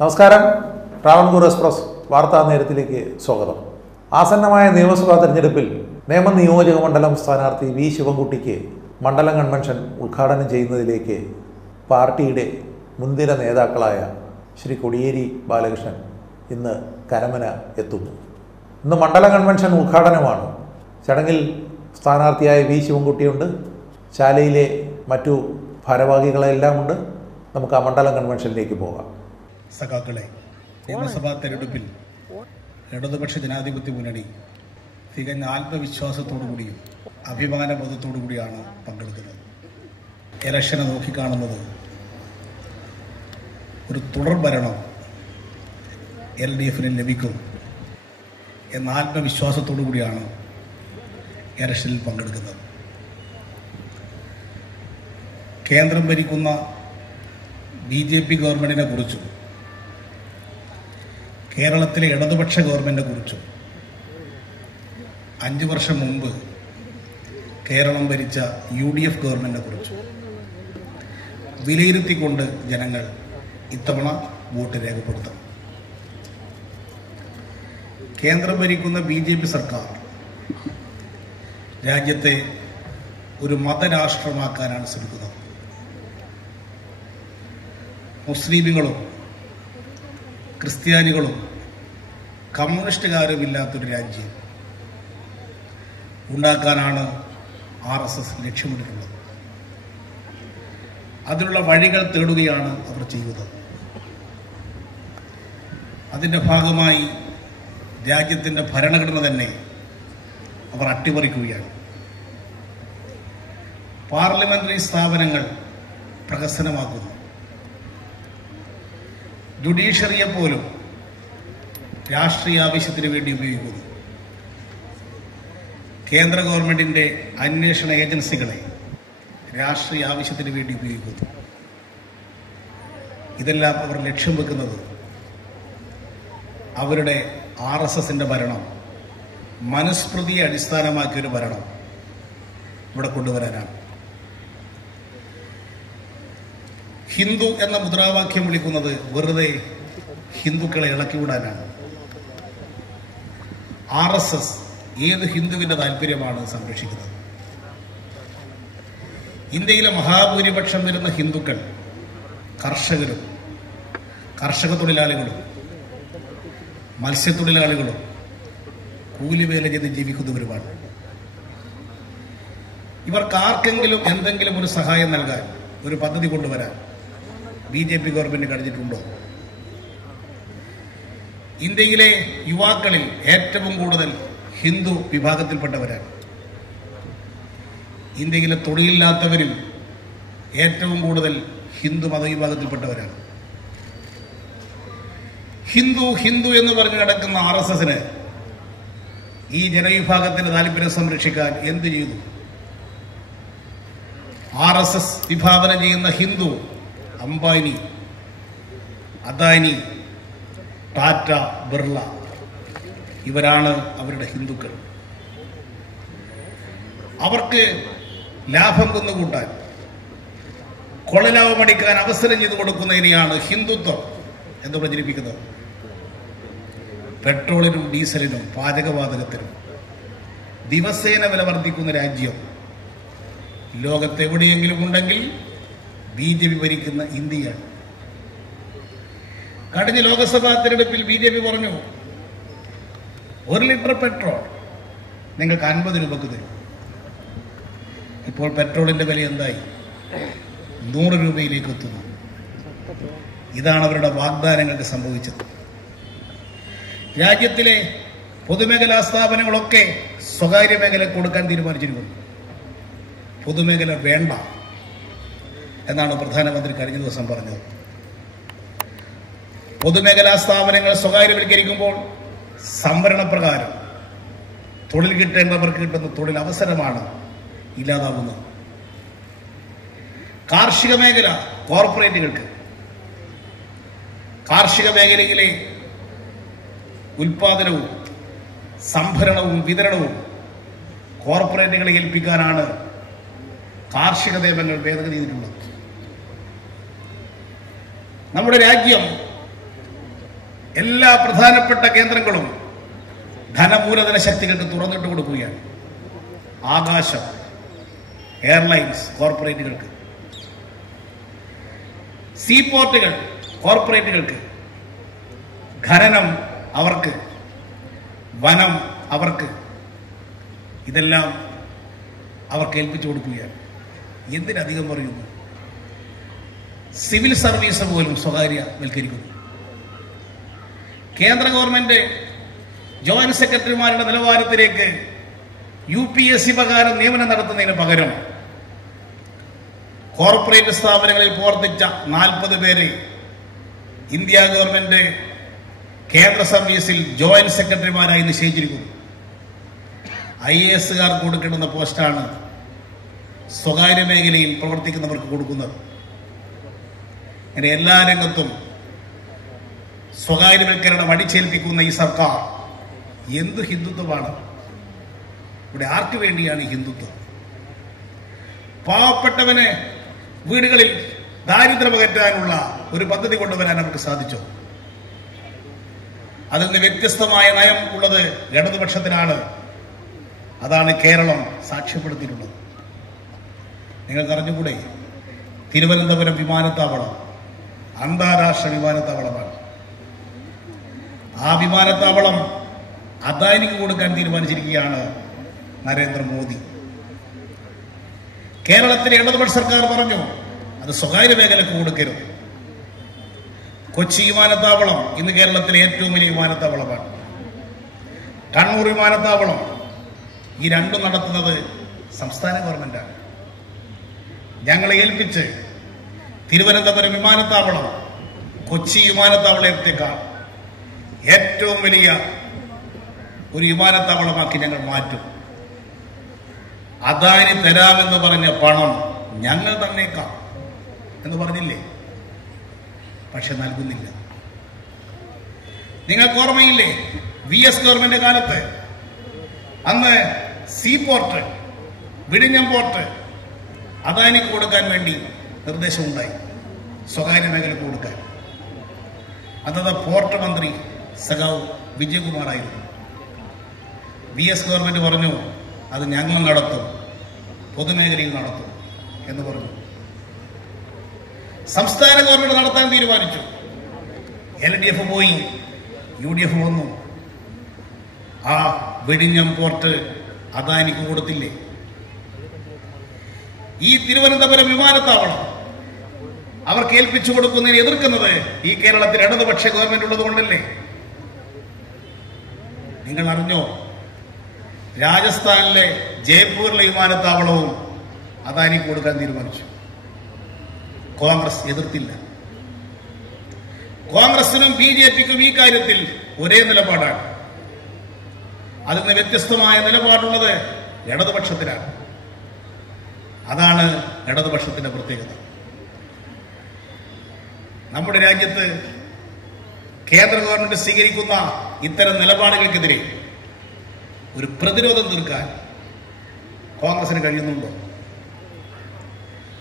നമസ്കാരം. ട്രാവൻകൂർ എക്സ്പ്രസ് വാർത്താ നേരത്തിലേക്ക് സ്വാഗതം. ആസന്നമായ നിയമസഭാ തെരഞ്ഞെടുപ്പിൽ നേമം നിയോജക മണ്ഡലം സ്ഥാനാർത്ഥി വി ശിവൻകുട്ടിക്ക് മണ്ഡലം കൺവെൻഷൻ ഉദ്ഘാടനം ചെയ്യുന്നതിലേക്ക് പാർട്ടിയുടെ മുൻനിര നേതാക്കളായ ശ്രീ കോടിയേരി ബാലകൃഷ്ണൻ ഇന്ന് കരമന എത്തുന്നു. ഇന്ന് മണ്ഡലം കൺവെൻഷൻ ഉദ്ഘാടനമാണ്. ചടങ്ങിൽ സ്ഥാനാർത്ഥിയായ വി ശിവൻകുട്ടിയുണ്ട്, ശാലയിലെ മറ്റു ഭാരവാഹികളെല്ലാം ഉണ്ട്. നമുക്ക് ആ മണ്ഡലം കൺവെൻഷനിലേക്ക് പോകാം. സഖാക്കളെ, നിയമസഭാ തെരഞ്ഞെടുപ്പിൽ ഇടതുപക്ഷ ജനാധിപത്യ മുന്നണി തികഞ്ഞ ആത്മവിശ്വാസത്തോടുകൂടിയും അഭിമാനബോധത്തോടു കൂടിയാണ് പങ്കെടുക്കുന്നത്. ഇലക്ഷനെ നോക്കിക്കാണുന്നത് ഒരു തുടർ ഭരണം LDFന് ലഭിക്കും എന്ന ആത്മവിശ്വാസത്തോടു കൂടിയാണ് ഇലക്ഷനിൽ പങ്കെടുക്കുന്നത്. കേന്ദ്രം ഭരിക്കുന്ന BJP ഗവൺമെന്റിനെ കുറിച്ചും കേരളത്തിലെ ഇടതുപക്ഷ ഗവൺമെന്റിനെ കുറിച്ചും 5 വർഷം മുമ്പ് കേരളം ഭരിച്ച UDF ഗവൺമെന്റിനെ കുറിച്ചും വിലയിരുത്തിക്കൊണ്ട് ജനങ്ങൾ ഇത്തവണ വോട്ട് രേഖപ്പെടുത്തും. കേന്ദ്രം ഭരിക്കുന്ന BJP സർക്കാർ രാജ്യത്തെ ഒരു മതരാഷ്ട്രമാക്കാനാണ് ശ്രമിക്കുന്നത്. മുസ്ലിമുകളും ക്രിസ്ത്യാനികളും കമ്മ്യൂണിസ്റ്റുകാരും ഇല്ലാത്തൊരു രാജ്യം ഉണ്ടാക്കാനാണ് RSS ലക്ഷ്യമിട്ടിട്ടുള്ളത്. അതിനുള്ള വഴികൾ തേടുകയാണ് അവർ ചെയ്യുന്നത്. അതിൻ്റെ ഭാഗമായി രാജ്യത്തിൻ്റെ ഭരണഘടന തന്നെ അവർ അട്ടിമറിക്കുകയാണ്. പാർലമെന്ററി സ്ഥാപനങ്ങൾ പ്രഹസനമാക്കുന്നു. ജുഡീഷ്യറിയെ പോലും രാഷ്ട്രീയ ആവശ്യത്തിന് വേണ്ടി ഉപയോഗിക്കുന്നു. കേന്ദ്ര ഗവൺമെന്റിന്റെ അന്വേഷണ ഏജൻസികളെ രാഷ്ട്രീയ ആവശ്യത്തിന് വേണ്ടി ഉപയോഗിക്കുന്നു. ഇതെല്ലാം അവർ ലക്ഷ്യം വെക്കുന്നത് അവരുടെ RSSന്റെ ഭരണം, മനുസ്മൃതിയെ അടിസ്ഥാനമാക്കിയൊരു ഭരണം ഇവിടെ കൊണ്ടുവരാനാണ്. ഹിന്ദു എന്ന മുദ്രാവാക്യം വിളിക്കുന്നത് വെറുതെ ഹിന്ദുക്കളെ ഇളക്കിവിടാനാണ്. RSS ഏത് ഹിന്ദുവിന്റെ താല്പര്യമാണ് സംരക്ഷിക്കുന്നത്? ഇന്ത്യയിലെ മഹാഭൂരിപക്ഷം വരുന്ന ഹിന്ദുക്കൾ കർഷകരും കർഷക തൊഴിലാളികളും മത്സ്യത്തൊഴിലാളികളും കൂലിവേല ചെയ്ത് ജീവിക്കുന്നവരുമാണ്. ഇവർക്ക് ആർക്കെങ്കിലും എന്തെങ്കിലും ഒരു സഹായം നൽകാൻ, ഒരു പദ്ധതി കൊണ്ടുവരാൻ BJP ഗവൺമെന്റ് കഴിഞ്ഞിട്ടുണ്ടോ? ഇന്ത്യയിലെ യുവാക്കളിൽ ഏറ്റവും കൂടുതൽ ഹിന്ദു വിഭാഗത്തിൽപ്പെട്ടവരാണ്. ഇന്ത്യയിലെ തൊഴിലില്ലാത്തവരിൽ ഏറ്റവും കൂടുതൽ ഹിന്ദു മതവിഭാഗത്തിൽപ്പെട്ടവരാണ്. ഹിന്ദു ഹിന്ദു എന്ന് പറഞ്ഞു കിടക്കുന്ന RSSന് ഈ ജനവിഭാഗത്തിന്റെ താല്പര്യം സംരക്ഷിക്കാൻ എന്ത് ചെയ്തു? RSS വിഭാവനം ചെയ്യുന്ന ഹിന്ദു അംബാനി, അദാനി, ടാറ്റ, ബിർള ഇവരാണ് അവരുടെ ഹിന്ദുക്കൾ. അവർക്ക് ലാഭം കുന്നുകൂട്ടാൻ, കൊള്ളലാഭം അടിക്കാൻ അവസരം ചെയ്തു കൊടുക്കുന്നതിനെയാണ് ഹിന്ദുത്വം എന്ന് പ്രചരിപ്പിക്കുന്നത്. പെട്രോളിനും ഡീസലിനും പാചകവാതകത്തിനും ദിവസേന വില വർദ്ധിക്കുന്ന രാജ്യം ലോകത്തെവിടെയെങ്കിലും ഉണ്ടെങ്കിൽ BJP ഭരിക്കുന്ന ഇന്ത്യയാണ്. കഴിഞ്ഞ ലോക്സഭാ തെരഞ്ഞെടുപ്പിൽ BJP പറഞ്ഞു 1 ലിറ്റർ പെട്രോൾ നിങ്ങൾക്ക് 50 രൂപക്ക് തരും. ഇപ്പോൾ പെട്രോളിന്റെ വില എന്തായി? 100 രൂപയിലേക്ക് എത്തുന്നു. ഇതാണ് അവരുടെ വാഗ്ദാനങ്ങൾക്ക് സംഭവിച്ചത്. രാജ്യത്തിലെ പൊതുമേഖലാ സ്ഥാപനങ്ങളൊക്കെ സ്വകാര്യ മേഖല കൊടുക്കാൻ തീരുമാനിച്ചിരിക്കുന്നു. പൊതുമേഖല വേണ്ട എന്നാണ് പ്രധാനമന്ത്രി കഴിഞ്ഞ ദിവസം പറഞ്ഞത്. പൊതുമേഖലാ സ്ഥാപനങ്ങൾ സ്വകാര്യവൽക്കരിക്കുമ്പോൾ സംവരണ പ്രകാരം തൊഴിൽ കിട്ടേണ്ടവർക്ക് കിട്ടുന്ന തൊഴിൽ അവസരമാണ് ഇല്ലാതാവുന്നത്. കാർഷിക മേഖല കോർപ്പറേറ്റുകൾക്ക്, കാർഷിക മേഖലയിലെ ഉൽപാദനവും സംഭരണവും വിതരണവും കോർപ്പറേറ്റുകളെ ഏൽപ്പിക്കാനാണ് കാർഷിക നിയമങ്ങൾ ഭേദഗതി ചെയ്തിട്ടുള്ളത്. നമ്മുടെ രാജ്യം എല്ലാ പ്രധാനപ്പെട്ട കേന്ദ്രങ്ങളും ധനമൂലധന ശക്തികൾക്ക് തുറന്നിട്ട് കൊടുക്കുകയാണ്. ആകാശം, എയർലൈൻസ് കോർപ്പറേറ്റുകൾക്ക്, സീപോർട്ടുകൾ കോർപ്പറേറ്റുകൾക്ക്, ഖനനം അവർക്ക്, വനം അവർക്ക്, ഇതെല്ലാം അവർക്ക് ഏൽപ്പിച്ചു കൊടുക്കുകയാണ്. എന്തിനധികം പറയുന്നു? സിവിൽ സർവീസ് പോലും സ്വകാര്യവൽക്കരിക്കുന്നു. കേന്ദ്ര ഗവൺമെന്റ് ജോയിന്റ് സെക്രട്ടറിമാരുടെ നിലവാരത്തിലേക്ക് UPSC പ്രകാരം നിയമനം നടത്തുന്നതിന് പകരം കോർപ്പറേറ്റ് സ്ഥാപനങ്ങളിൽ പ്രവർത്തിച്ച 40 പേരെ ഇന്ത്യ ഗവൺമെന്റ് കേന്ദ്ര സർവീസിൽ ജോയിന്റ് സെക്രട്ടറിമാരായി നിശ്ചയിച്ചിരിക്കുന്നു. IAS-കാർക്ക് കൊടുക്കേണ്ടുന്ന പോസ്റ്റാണ് സ്വകാര്യ മേഖലയിൽ പ്രവർത്തിക്കുന്നവർക്ക് കൊടുക്കുന്നത്. അങ്ങനെ എല്ലാ രംഗത്തും സ്വകാര്യവൽക്കരണം അടിച്ചേൽപ്പിക്കുന്ന ഈ സർക്കാർ എന്ത് ഹിന്ദുത്വമാണ്? ഇവിടെ ആർക്ക് വേണ്ടിയാണ് ഈ ഹിന്ദുത്വം? പാവപ്പെട്ടവന് വീടുകളിൽ ദാരിദ്ര്യം അകറ്റാനുള്ള ഒരു പദ്ധതി കൊണ്ടുവരാൻ അവർക്ക് സാധിച്ചോ? അതിൽ നിന്ന് വ്യത്യസ്തമായ നയം ഉള്ളത് ഇടതുപക്ഷത്തിനാണ്. അതാണ് കേരളം സാക്ഷ്യപ്പെടുത്തിയിട്ടുള്ളത്. നിങ്ങൾക്ക് അറിഞ്ഞുകൂടെ, തിരുവനന്തപുരം വിമാനത്താവളം അന്താരാഷ്ട്ര വിമാനത്താവളമാണ്. ആ വിമാനത്താവളം അദാനിക്ക് കൊടുക്കാൻ തീരുമാനിച്ചിരിക്കുകയാണ് നരേന്ദ്രമോദി. കേരളത്തിലെ ഇടതുപക്ഷ സർക്കാർ പറഞ്ഞു അത് സ്വകാര്യ മേഖലക്ക് കൊടുക്കരുത്. കൊച്ചി വിമാനത്താവളം ഇന്ന് കേരളത്തിലെ ഏറ്റവും വലിയ വിമാനത്താവളമാണ്. കണ്ണൂർ വിമാനത്താവളം, ഈ രണ്ടും നടത്തുന്നത് സംസ്ഥാന ഗവൺമെന്റാണ്. ഞങ്ങളെ ഏൽപ്പിച്ച് തിരുവനന്തപുരം വിമാനത്താവളം കൊച്ചി വിമാനത്താവളത്തേക്കാൾ ഏറ്റവും വലിയ ഒരു വിമാനത്താവളമാക്കി ഞങ്ങൾ മാറ്റും. അദാനി തരാമെന്ന് പറഞ്ഞ പണം ഞങ്ങൾ തന്നേക്കാം എന്ന് പറഞ്ഞില്ലേ? പക്ഷെ നൽകുന്നില്ല. നിങ്ങൾക്ക് ഓർമ്മയില്ലേ, VS ഗവൺമെന്റ് കാലത്ത് അന്ന് സീപോർട്ട്, വിഴിഞ്ഞം പോർട്ട് അദാനിക്ക് കൊടുക്കാൻ വേണ്ടി നിർദ്ദേശമുണ്ടായി, സ്വകാര്യ മേഖലക്ക് കൊടുക്കാൻ. അന്നത് പോർട്ട് മന്ത്രി സഖാവ് വിജയകുമാറായിരുന്നു. VS ഗവൺമെന്റ് പറഞ്ഞു അത് ഞങ്ങൾ നടത്തും, പൊതുമേഖലയിൽ നടത്തും എന്ന് പറഞ്ഞു. സംസ്ഥാന ഗവൺമെന്റ് നടത്താൻ തീരുമാനിച്ചു. LDF പോയി, UDF വന്നു. ആ വിഴിഞ്ഞം പോർട്ട് അദാനിക്ക് കൊടുത്തില്ലേ? ഈ തിരുവനന്തപുരം വിമാനത്താവളം അവർക്ക് ഏൽപ്പിച്ചു കൊടുക്കുന്നതിന് എതിർക്കുന്നത് ഈ കേരളത്തിൽ ഇടതുപക്ഷ ഗവൺമെന്റ് ഉള്ളത് കൊണ്ടല്ലേ? നിങ്ങൾ അറിഞ്ഞോ, രാജസ്ഥാനിലെ ജയ്പൂരിലെ വിമാനത്താവളവും അദാനിക്ക് കൊടുക്കാൻ തീരുമാനിച്ചു. കോൺഗ്രസ് എതിർത്തില്ല. കോൺഗ്രസിനും BJPക്കും ഈ കാര്യത്തിൽ ഒരേ നിലപാടാണ്. അതിൽ നിന്ന് വ്യത്യസ്തമായ നിലപാടുള്ളത് ഇടതുപക്ഷത്തിലാണ്. അതാണ് ഇടതുപക്ഷത്തിന്റെ പ്രത്യേകത. നമ്മുടെ രാജ്യത്ത് കേന്ദ്ര ഗവൺമെന്റ് സ്വീകരിക്കുന്ന ഇത്തരം നിലപാടുകൾക്കെതിരെ ഒരു പ്രതിരോധം തീർക്കാൻ കോൺഗ്രസിന് കഴിയുന്നുണ്ടോ?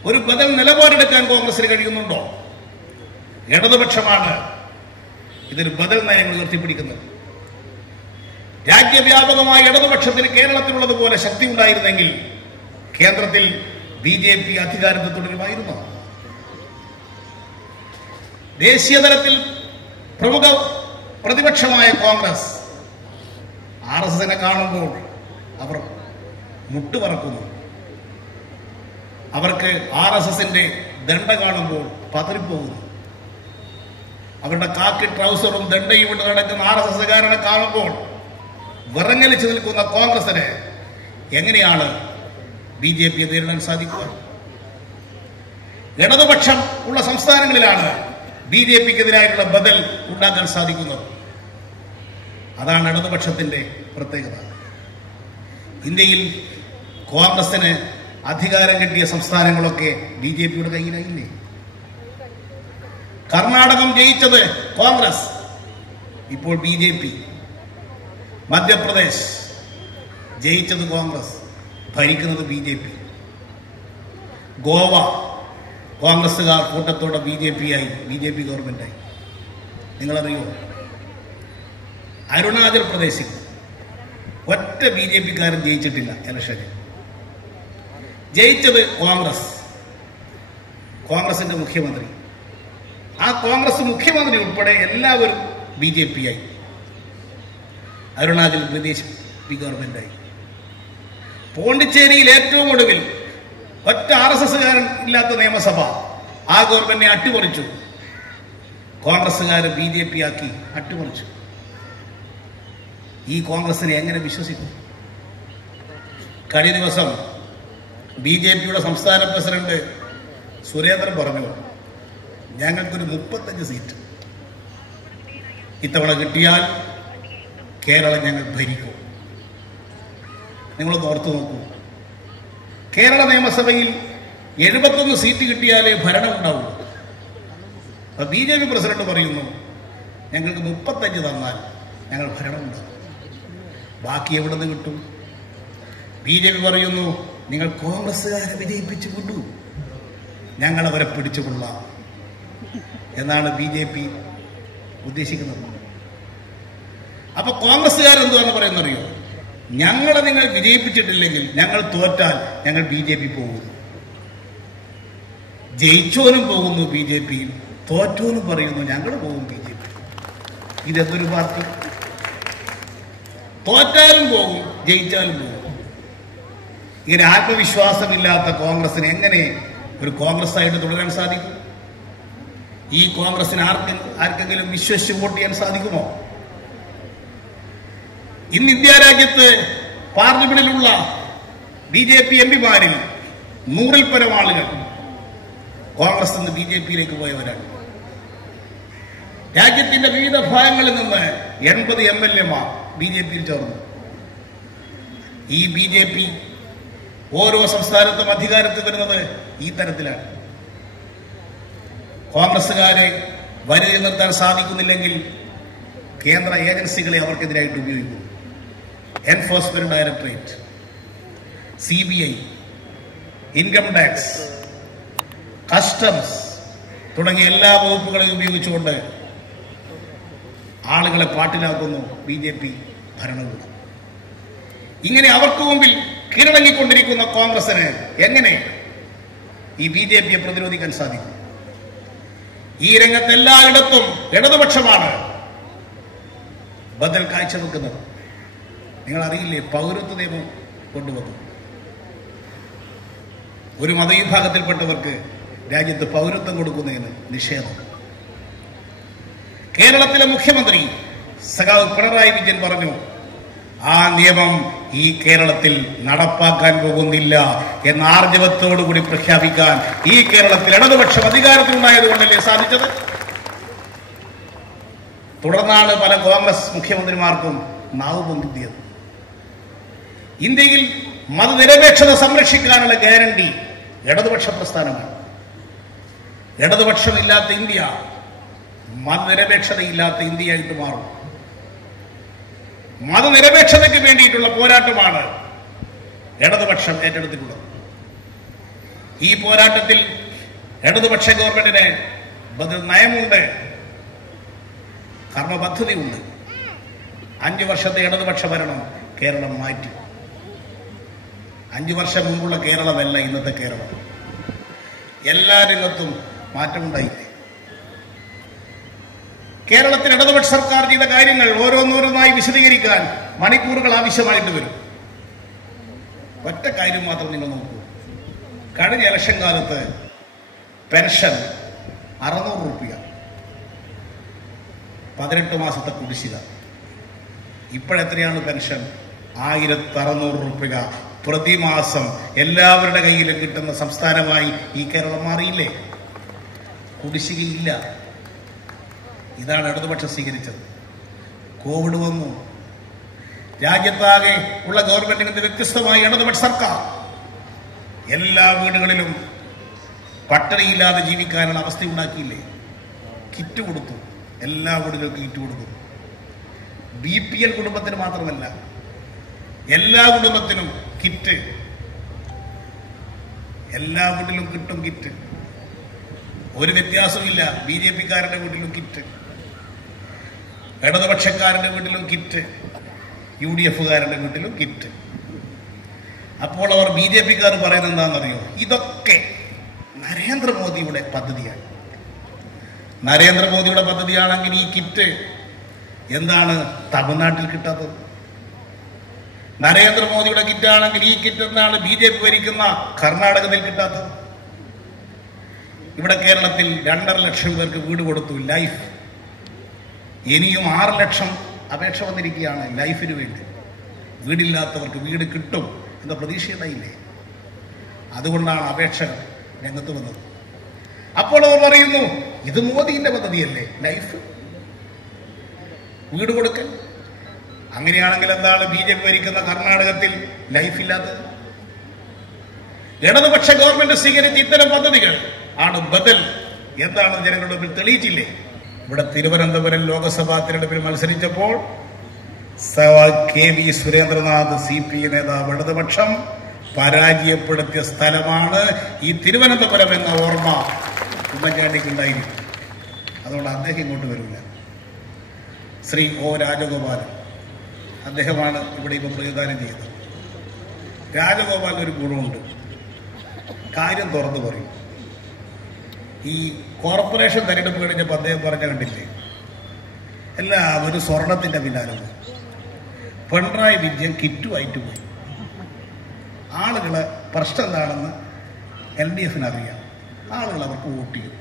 ഒരു ബദൽ നിലപാടെടുക്കാൻ കോൺഗ്രസിന് കഴിയുന്നുണ്ടോ? ഇടതുപക്ഷമാണ് ഇതിന് ബദൽ നയങ്ങൾ ഉയർത്തിപ്പിടിക്കുന്നത്. രാജ്യവ്യാപകമായ ഇടതുപക്ഷത്തിന് കേരളത്തിലുള്ളതുപോലെ ശക്തി ഉണ്ടായിരുന്നെങ്കിൽ കേന്ദ്രത്തിൽ BJP അധികാരത്തിൽ തുടരുമായിരുന്നു. ദേശീയ തലത്തിൽ പ്രമുഖ പ്രതിപക്ഷമായ കോൺഗ്രസ് RSSനെ കാണുമ്പോൾ അവർ മുട്ടുപറക്കുന്നു. അവർക്ക് RSSന്റെ ദണ്ഡ കാണുമ്പോൾ പതറിപ്പോകുന്നു. അവരുടെ കാക്കി ട്രൗസറും ദണ്ഡയും കൊണ്ട് നടക്കുന്ന RSSകാരനെ കാണുമ്പോൾ വിറങ്ങലിച്ചു നിൽക്കുന്ന കോൺഗ്രസിന് എങ്ങനെയാണ് BJPയെ നേരിടാൻ സാധിക്കുക? ഇടതുപക്ഷം ഉള്ള സംസ്ഥാനങ്ങളിലാണ് BJPക്കെതിരായിട്ടുള്ള ബദൽ ഉണ്ടാക്കാൻ സാധിക്കുന്നത്. അതാണ് ഇടതുപക്ഷത്തിന്റെ പ്രത്യേകത. ഇന്ത്യയിൽ കോൺഗ്രസിന് അധികാരം കിട്ടിയ സംസ്ഥാനങ്ങളൊക്കെ BJPയുടെ കയ്യിലായില്ലേ? കർണാടകം ജയിച്ചത് കോൺഗ്രസ്, ഇപ്പോൾ BJP. മധ്യപ്രദേശ് ജയിച്ചത് കോൺഗ്രസ്, ഭരിക്കുന്നത് BJP. ഗോവ കോൺഗ്രസുകാർ കൂട്ടത്തോടെ BJP ഗവൺമെന്റായി. നിങ്ങളറിയോ, അരുണാചൽ പ്രദേശിൽ ഒറ്റ BJP-കാരൻ ജയിച്ചിട്ടില്ല ഇലക്ഷനിൽ. ജയിച്ചത് കോൺഗ്രസിന്റെ മുഖ്യമന്ത്രി. ആ കോൺഗ്രസ് മുഖ്യമന്ത്രി ഉൾപ്പെടെ എല്ലാവരും BJP ആയി. അരുണാചൽ പ്രദേശ് ഗവൺമെന്റായി. പോണ്ടിച്ചേരിയിൽ ഏറ്റവും ഒടുവിൽ ഒറ്റ RSS-കാരൻ ഇല്ലാത്ത നിയമസഭ ആ ഗവൺമെന്റിനെ അട്ടിമറിച്ചു. കോൺഗ്രസ്സുകാർ BJP ആക്കി അട്ടിമറിച്ചു. ഈ കോൺഗ്രസിനെ എങ്ങനെ വിശ്വസിക്കും? കഴിഞ്ഞ ദിവസം BJP-യുടെ സംസ്ഥാന പ്രസിഡന്റ് സുരേന്ദ്രൻ പറഞ്ഞു, ഞങ്ങൾക്കൊരു 35 സീറ്റ് ഇത്തവണ കിട്ടിയാൽ കേരളം ഞങ്ങൾ ഭരിക്കും. നിങ്ങളൊന്ന് ഓർത്തു നോക്കൂ, കേരള നിയമസഭയിൽ 71 സീറ്റ് കിട്ടിയാലേ ഭരണം ഉണ്ടാവുള്ളൂ. അപ്പൊ BJP പ്രസിഡന്റ് പറയുന്നു, ഞങ്ങൾക്ക് 35 തന്നാൽ ഞങ്ങൾ ഭരണം ഉണ്ടാവും. ബാക്കി എവിടെ നിന്ന് കിട്ടും? BJP പറയുന്നു, നിങ്ങൾ കോൺഗ്രസ്സുകാരെ വിജയിപ്പിച്ചു കൊണ്ടു, ഞങ്ങൾ അവരെ പിടിച്ചുകൊള്ളാം എന്നാണ് BJP ഉദ്ദേശിക്കുന്നത്. അപ്പൊ കോൺഗ്രസ്സുകാരെന്തുവാന്ന് പറയുന്നറിയോ? ഞങ്ങളെ നിങ്ങൾ വിജയിപ്പിച്ചിട്ടില്ലെങ്കിൽ ഞങ്ങൾ തോറ്റാൽ ഞങ്ങൾ BJP പോകുന്നു. ജയിച്ചോനും പോകുന്നു BJP, തോറ്റോനും പറയുന്നു ഞങ്ങൾ പോകും BJP. ഇതെന്തൊരു പാർട്ടി? തോറ്റാലും പോകും, ജയിച്ചാലും പോകും. ഇങ്ങനെ ആത്മവിശ്വാസമില്ലാത്ത കോൺഗ്രസിന് എങ്ങനെ ഒരു കോൺഗ്രസ് ആയിട്ട് തുടരാൻ സാധിക്കും? ഈ കോൺഗ്രസിന് ആർക്കെങ്കിലും വിശ്വസിച്ച് വോട്ട് ചെയ്യാൻ സാധിക്കുമോ? ഇന്ന് ഇന്ത്യ രാജ്യത്ത് പാർലമെന്റിലുള്ള BJP MP-മാരിൽ 100-ൽ പരം ആളുകൾ കോൺഗ്രസ് നിന്ന് BJP-യിലേക്ക് പോയവരാണ്. രാജ്യത്തിന്റെ വിവിധ ഭാഗങ്ങളിൽ നിന്ന് 80 MLA-മാർ BJP-യിൽ ചേർന്നു. ഈ BJP ഓരോ സംസ്ഥാനത്തും അധികാരത്തിൽ വരുന്നത് ഈ തരത്തിലാണ്. കോൺഗ്രസുകാരെ വരുതി നിർത്താൻ സാധിക്കുന്നില്ലെങ്കിൽ കേന്ദ്ര ഏജൻസികളെ അവർക്കെതിരായിട്ട് ഉപയോഗിക്കും. Enforcement directorate, CBI, income tax, customs തുടങ്ങിയ എല്ലാ വകുപ്പുകളെയും ഉപയോഗിച്ചുകൊണ്ട് ആളുകളെ പാട്ടിലാക്കുന്നു BJP ഭരണകൂടം. ഇങ്ങനെ അവർക്ക് മുമ്പിൽ കീഴടങ്ങിക്കൊണ്ടിരിക്കുന്ന കോൺഗ്രസിന് എങ്ങനെ ഈ BJP-യെ പ്രതിരോധിക്കാൻ സാധിക്കും? ഈ രംഗത്ത് എല്ലായിടത്തും ഇടതുപക്ഷമാണ് ബദൽ കാഴ്ചവെക്കുന്നത്. നിങ്ങൾ അറിയില്ലേ, പൗരത്വ നിയമം കൊണ്ടുവന്നു. ഒരു മതവിഭാഗത്തിൽപ്പെട്ടവർക്ക് രാജ്യത്ത് പൗരത്വം കൊടുക്കുന്നതിന് നിഷേധം. കേരളത്തിലെ മുഖ്യമന്ത്രി സഖാവ് പിണറായി വിജയൻ പറഞ്ഞു, ആ നിയമം ഈ കേരളത്തിൽ നടപ്പാക്കാൻ പോകുന്നില്ല എന്ന ആർജവത്തോടുകൂടി പ്രഖ്യാപിക്കാൻ ഈ കേരളത്തിൽ ഇടതുപക്ഷം അധികാരത്തിലുണ്ടായതുകൊണ്ടല്ലേ സാധിച്ചത്. തുടർന്നാണ് പല കോൺഗ്രസ് മുഖ്യമന്ത്രിമാർക്കും നാവ് പൊന്തിയത്. ഇന്ത്യയിൽ മതനിരപേക്ഷത സംരക്ഷിക്കാനുള്ള ഗ്യാരണ്ടി ഇടതുപക്ഷ പ്രസ്ഥാനമാണ്. ഇടതുപക്ഷമില്ലാത്ത ഇന്ത്യ മതനിരപേക്ഷതയില്ലാത്ത ഇന്ത്യയായിട്ട് മാറും. മതനിരപേക്ഷതയ്ക്ക് വേണ്ടിയിട്ടുള്ള പോരാട്ടമാണ് ഇടതുപക്ഷം ഏറ്റെടുത്തിട്ടുള്ളത്. ഈ പോരാട്ടത്തിൽ ഇടതുപക്ഷ ഗവൺമെന്റിന് ബദൽ നയമുണ്ട്, കർമ്മപദ്ധതിയുണ്ട്. 5 വർഷത്തെ ഇടതുപക്ഷ ഭരണം കേരളം മാറ്റി. 5 വർഷം മുമ്പുള്ള കേരളമല്ല ഇന്നത്തെ കേരളം. എല്ലാ രംഗത്തും മാറ്റമുണ്ടായില്ലേ? കേരളത്തിൽ ഇടതുപക്ഷ സർക്കാർ ചെയ്ത കാര്യങ്ങൾ ഓരോന്നോരോന്നായി വിശദീകരിക്കാൻ മണിക്കൂറുകൾ ആവശ്യമായിട്ട് വരും. ഒറ്റ കാര്യം മാത്രം നിങ്ങൾ നോക്കൂ. കഴിഞ്ഞ ഇലക്ഷൻ കാലത്ത് പെൻഷൻ 600 രൂപ, 18 മാസത്തെ കുടിശ്ശിക. ഇപ്പോഴെത്രയാണ് പെൻഷൻ? 1600 രൂപ പ്രതിമാസം എല്ലാവരുടെ കയ്യിലും കിട്ടുന്ന സംസ്ഥാനമായി ഈ കേരളം മാറിയില്ലേ? കുടിശ്ശികയില്ല. ഇതാണ് ഇടതുപക്ഷം സ്വീകരിച്ചത്. കോവിഡ് വന്നു. രാജ്യത്താകെ ഉള്ള ഗവൺമെന്റിൽ നിന്ന് വ്യത്യസ്തമായി ഇടതുപക്ഷ സർക്കാർ എല്ലാ വീടുകളിലും പട്ടിണിയില്ലാതെ ജീവിക്കാനുള്ള അവസ്ഥ ഉണ്ടാക്കിയില്ലേ? കിറ്റ് കൊടുത്തു. എല്ലാ വീടുകൾക്കും കിറ്റ് കൊടുത്തു. BPL കുടുംബത്തിന് മാത്രമല്ല, എല്ലാ കുടുംബത്തിനും കിറ്റ്. എല്ലാ വീട്ടിലും കിട്ടും കിറ്റ്. ഒരു വ്യത്യാസമില്ല. BJP-കാരുടെ വീട്ടിലും കിറ്റ്. ഇടതുപക്ഷക്കാരുടെ വീട്ടിലും കിറ്റ്, UDF-കാരുടെ വീട്ടിലും കിറ്റ്. അപ്പോൾ അവർ BJP-ക്കാർ പറയുന്നത് എന്താണെന്നറിയോ? ഇതൊക്കെ നരേന്ദ്രമോദിയുടെ പദ്ധതിയാണ്. നരേന്ദ്രമോദിയുടെ പദ്ധതിയാണെങ്കിൽ ഈ കിറ്റ് എന്താണ് തമിഴ്നാട്ടിൽ കിട്ടാത്തത്? നരേന്ദ്രമോദിയുടെ കിറ്റാണെങ്കിൽ ഈ കിറ്റ് എന്താണ് BJP ഭരിക്കുന്ന കർണാടകത്തിൽ കിട്ടാത്തത്? ഇവിടെ കേരളത്തിൽ 2.5 ലക്ഷം പേർക്ക് വീട് കൊടുത്തു, ലൈഫ്. ഇനിയും 6 ലക്ഷം അപേക്ഷ വന്നിരിക്കുകയാണ് ലൈഫിന് വേണ്ടി. വീടില്ലാത്തവർക്ക് വീട് കിട്ടും എന്ന പ്രതീക്ഷയുണ്ടായില്ലേ? അതുകൊണ്ടാണ് അപേക്ഷകർ രംഗത്ത് വന്നത്. അപ്പോൾ അവർ പറയുന്നു, ഇത് മോദിന്റെ പദ്ധതിയല്ലേ ലൈഫ്, വീട് കൊടുക്കൽ. അങ്ങനെയാണെങ്കിൽ എന്താണ് BJP ഭരിക്കുന്ന കർണാടകത്തിൽ ലൈഫ് ഇല്ലാത്തത്? ഇടതുപക്ഷ ഗവൺമെന്റ് സ്വീകരിച്ച ഇത്തരം പദ്ധതികൾ ആണ് ബദൽ എന്താണ് ജനങ്ങളുടെ മുമ്പിൽ തെളിയിച്ചില്ലേ? ഇവിടെ തിരുവനന്തപുരം ലോക്സഭാ തിരഞ്ഞെടുപ്പിൽ മത്സരിച്ചപ്പോൾ KV സുരേന്ദ്രനാഥ് CPI നേതാവ് ഇടതുപക്ഷം പരാജയപ്പെടുത്തിയ സ്ഥലമാണ് ഈ തിരുവനന്തപുരം എന്ന ഓർമ്മ ഉമ്മൻചാണ്ടിക്ക് ഉണ്ടായിരിക്കും. അതുകൊണ്ട് അദ്ദേഹം ഇങ്ങോട്ട് വരില്ല. ശ്രീ O രാജഗോപാലൻ അദ്ദേഹമാണ് ഇവിടെ ഇപ്പോൾ പ്രതിദാനം ചെയ്തത്. രാജഗോപാലൻ ഒരു ഗുണമുണ്ട്, കാര്യം തുറന്നു പറയും. ഈ കോർപ്പറേഷൻ തെരഞ്ഞെടുപ്പ് കഴിഞ്ഞപ്പോൾ അദ്ദേഹം പറഞ്ഞ കണ്ടില്ലേ, എല്ലാവരും സ്വർണത്തിന്റെ പിന്നാലെ പോയി. പിണറായി വിജയൻ കിറ്റുമായിട്ട് പോയി. ആളുകളെ പ്രശ്നം എന്താണെന്ന് LDF-ന് അറിയാം. ആളുകൾ അവർക്ക് വോട്ട് ചെയ്യും.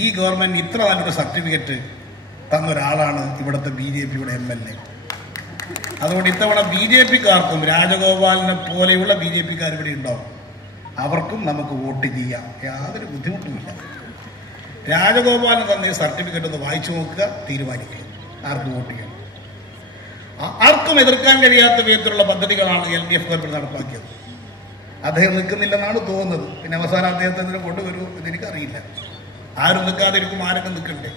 ഈ ഗവൺമെന്റ് ഇത്ര നല്ലൊരു സർട്ടിഫിക്കറ്റ് തന്നൊരാളാണ് ഇവിടുത്തെ BJP-യുടെ MLA. അതുകൊണ്ട് ഇത്തവണ BJP-ക്കാർക്കും രാജഗോപാലിനെ പോലെയുള്ള BJP-ക്കാർ ഇവിടെ ഉണ്ടാവും. അവർക്കും നമുക്ക് വോട്ട് ചെയ്യാം, യാതൊരു ബുദ്ധിമുട്ടുമില്ല. രാജഗോപാലിന് തന്നെ സർട്ടിഫിക്കറ്റ് ഒന്ന് വായിച്ചു നോക്കുക, തീരുമാനിക്കുക ആർക്ക് വോട്ട് ചെയ്യണം. ആർക്കും എതിർക്കാൻ കഴിയാത്ത വിധത്തിലുള്ള പദ്ധതികളാണ് LDF ഗവൺമെന്റ് നടപ്പാക്കിയത്. അദ്ദേഹം നിൽക്കുന്നില്ലെന്നാണ് തോന്നുന്നത്. പിന്നെ അവസാനം അദ്ദേഹത്തെ എന്തിനും കൊണ്ടുവരൂ എന്നെനിക്കറിയില്ല. ആരും നിൽക്കാതിരിക്കും, ആരൊക്കെ നിൽക്കണ്ടേ?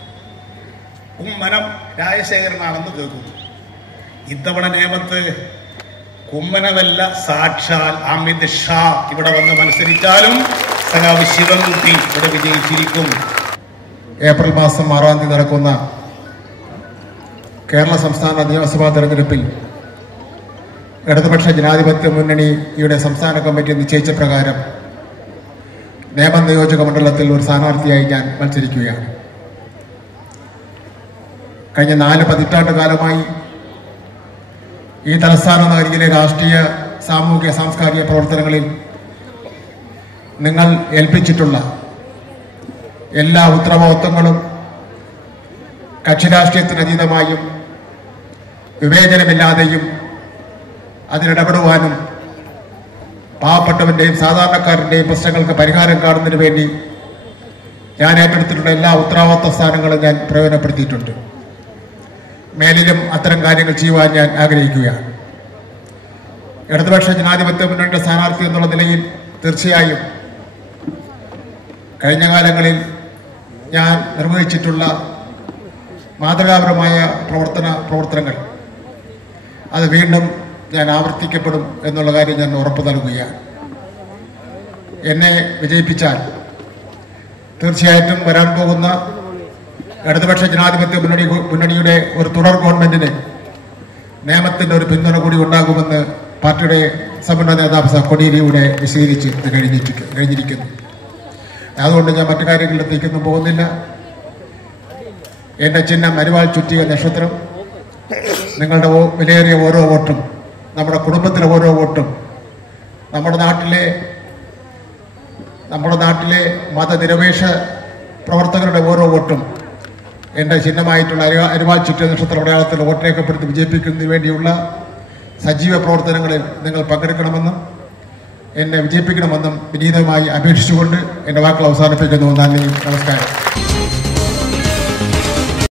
കുമ്മനം രാജശേഖരനാണെന്ന് കേൾക്കുന്നു. ഇത്തവണ നേമത്ത് കുമ്മനമല്ല, സാക്ഷാൽ അമിത് ഷാ ഇവിടെ വന്ന് മത്സരിച്ചാലും സഖാവ് ശിവൻകുട്ടി ഇവിടെ വിജയിച്ചിരിക്കും. ഏപ്രിൽ മാസം 6-ാം തീയതി നടക്കുന്ന കേരള സംസ്ഥാന നിയമസഭാ തെരഞ്ഞെടുപ്പിൽ ഇടതുപക്ഷ ജനാധിപത്യ മുന്നണിയുടെ സംസ്ഥാന കമ്മിറ്റി നിശ്ചയിച്ച പ്രകാരം നേമം നിയോജക മണ്ഡലത്തിൽ ഒരു സ്ഥാനാർത്ഥിയായി ഞാൻ മത്സരിക്കുകയാണ്. കഴിഞ്ഞ 4 പതിറ്റാണ്ട് കാലമായി ഈ തലസ്ഥാന നഗരിയിലെ രാഷ്ട്രീയ, സാമൂഹിക, സാംസ്കാരിക പ്രവർത്തനങ്ങളിൽ നിങ്ങൾ ഏൽപ്പിച്ചിട്ടുള്ള എല്ലാ ഉത്തരവാദിത്വങ്ങളും കക്ഷി രാഷ്ട്രീയത്തിനതീതമായും വിവേചനമില്ലാതെയും അതിനിടപെടുവാനും പാവപ്പെട്ടവന്റെയും സാധാരണക്കാരന്റെയും പ്രശ്നങ്ങൾക്ക് പരിഹാരം കാണുന്നതിന് വേണ്ടി ഞാൻ ഏറ്റെടുത്തിട്ടുള്ള എല്ലാ ഉത്തരവാദിത്വ സ്ഥാനങ്ങളും ഞാൻ പ്രയോജനപ്പെടുത്തിയിട്ടുണ്ട്. മേലിലും അത്തരം കാര്യങ്ങൾ ചെയ്യുവാൻ ഞാൻ ആഗ്രഹിക്കുകയാണ്. ഇടതുപക്ഷ ജനാധിപത്യ മുന്നണിയുടെ സ്ഥാനാർത്ഥി എന്നുള്ള നിലയിൽ തീർച്ചയായും കഴിഞ്ഞ കാലങ്ങളിൽ ഞാൻ നിർവഹിച്ചിട്ടുള്ള മാതൃകാപരമായ പ്രവർത്തനങ്ങൾ അത് വീണ്ടും ഞാൻ ആവർത്തിക്കപ്പെടും എന്നുള്ള കാര്യം ഞാൻ ഉറപ്പു നൽകുകയാണ്. എന്നെ വിജയിപ്പിച്ചാൽ തീർച്ചയായിട്ടും വരാൻ പോകുന്ന ഇടതുപക്ഷ ജനാധിപത്യ മുന്നണിയുടെ ഒരു തുടർ ഗവൺമെന്റിന് നിയമത്തിന്റെ ഒരു പിന്തുണ കൂടി ഉണ്ടാകുമെന്ന് പാർട്ടിയുടെ സമന്വയ നേതാവ് കൊടിയേരിയുടെ വിശദീകരിച്ച് കഴിഞ്ഞിരിക്കുന്നു. അതുകൊണ്ട് ഞാൻ മറ്റു കാര്യങ്ങളിലേക്കൊന്നും പോകുന്നില്ല. എന്റെ ചിഹ്നം അരിവാൾ ചുറ്റിയ നക്ഷത്രം. നിങ്ങളുടെ വിലയേറിയ ഓരോ വോട്ടും, നമ്മുടെ കുടുംബത്തിലെ ഓരോ വോട്ടും, നമ്മുടെ നാട്ടിലെ മതനിരപേക്ഷ പ്രവർത്തകരുടെ ഓരോ വോട്ടും എന്റെ ചിഹ്നമായിട്ടുള്ള അരിവാൾ ചുറ്റിയ നക്ഷത്ര അടയാളത്തിൽ വോട്ട് രേഖപ്പെടുത്തി വിജയിപ്പിക്കുന്നതിന് വേണ്ടിയുള്ള സജീവ പ്രവർത്തനങ്ങളിൽ നിങ്ങൾ പങ്കെടുക്കണമെന്നും എന്നെ വിജയിപ്പിക്കണമെന്നും വിനീതമായി അപേക്ഷിച്ചുകൊണ്ട് എന്റെ വാക്കുകൾ അവസാനിപ്പിക്കുന്നു. നന്ദി, നമസ്കാരം.